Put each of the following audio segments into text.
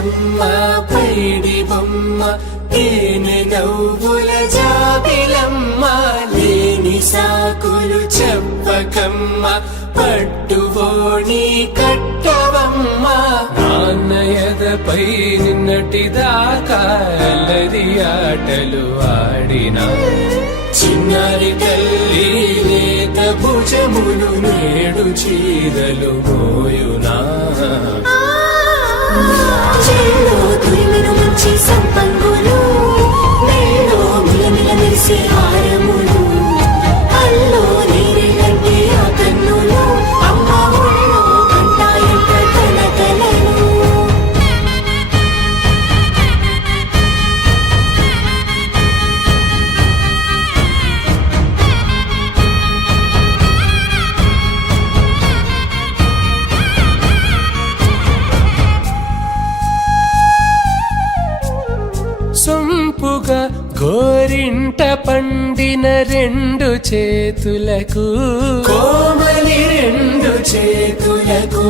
బుజ్జమ్మ పైడి బొమ్మ తేనె నవ్వుల జాబిలమ్మ లేని సాకులు చెప్పకమ్మ పట్టువోణి కట్టవమ్మ నాన్నయదపై నిన్నటిదాకా అల్లరి ఆటలు ఆడినా చిన్నారి తల్లి లేత భుజములు నేడు చీరలు మోయునా మంచి సంపంగులు మేలో మిలమిల మెరిసే హారములు అల్లో నీరెళ్ళంటే ఆ కన్నులు అమ్మ ఒళ్ళో కంటాయంట కలకలను సొంపుగా గోరింట పండిన రెండు చేతులకు కోమలి రెండు చేతులకు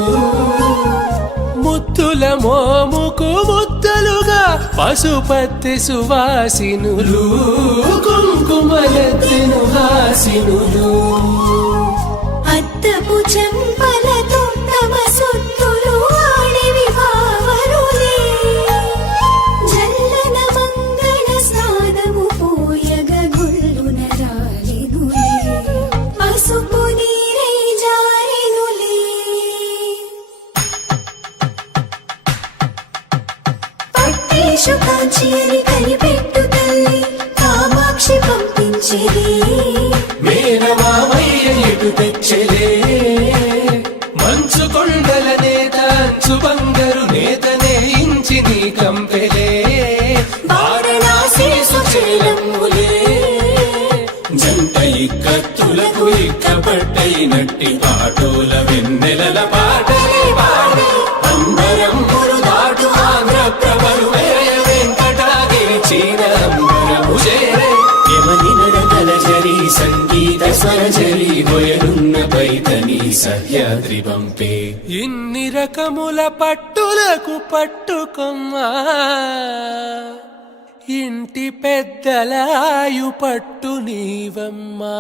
ముద్దుల మోముకు ముద్దలుగా పసుపత్తి సువాసినులు కుంకుమలెత్తిను హాసినులు అద్దపు చెంపలతో తమ సొత్తులు ఆడివి భావరులే జల్లన మంగళ స్నానము పోయగ గుళ్ళున రాలినులే పసుపు నీరై జారినులే పట్టేషు కాంచి అని కనిపెట్టు తల్లి కామాక్షి పంపించేది మేనమామయ్య ఎటు తెచ్చలే మంచు కొండల నేత అంచు బంగారు నేతనే ఇంచి నీ కంపెలే వారణాసి సుచేలమ్ములే జంట ఇక్కత్తులకు ఇక్కపట్టయినట్టి పాటోల వెన్నెలల పాటలే పాడే అంబరంబులు దాటు ఆంధ్ర ప్రభలు వెంకటాగిరి చీర అంబరము చేరే యమని నడకల జరి సంగీత స్వరజరి గొయలున్న పైతని సహ్యాద్రి పంపే ఇన్ని రకముల పట్టులకు పట్టుకొమ్మా ఇంటి పెద్దలాయు పట్టు నీవమ్మా.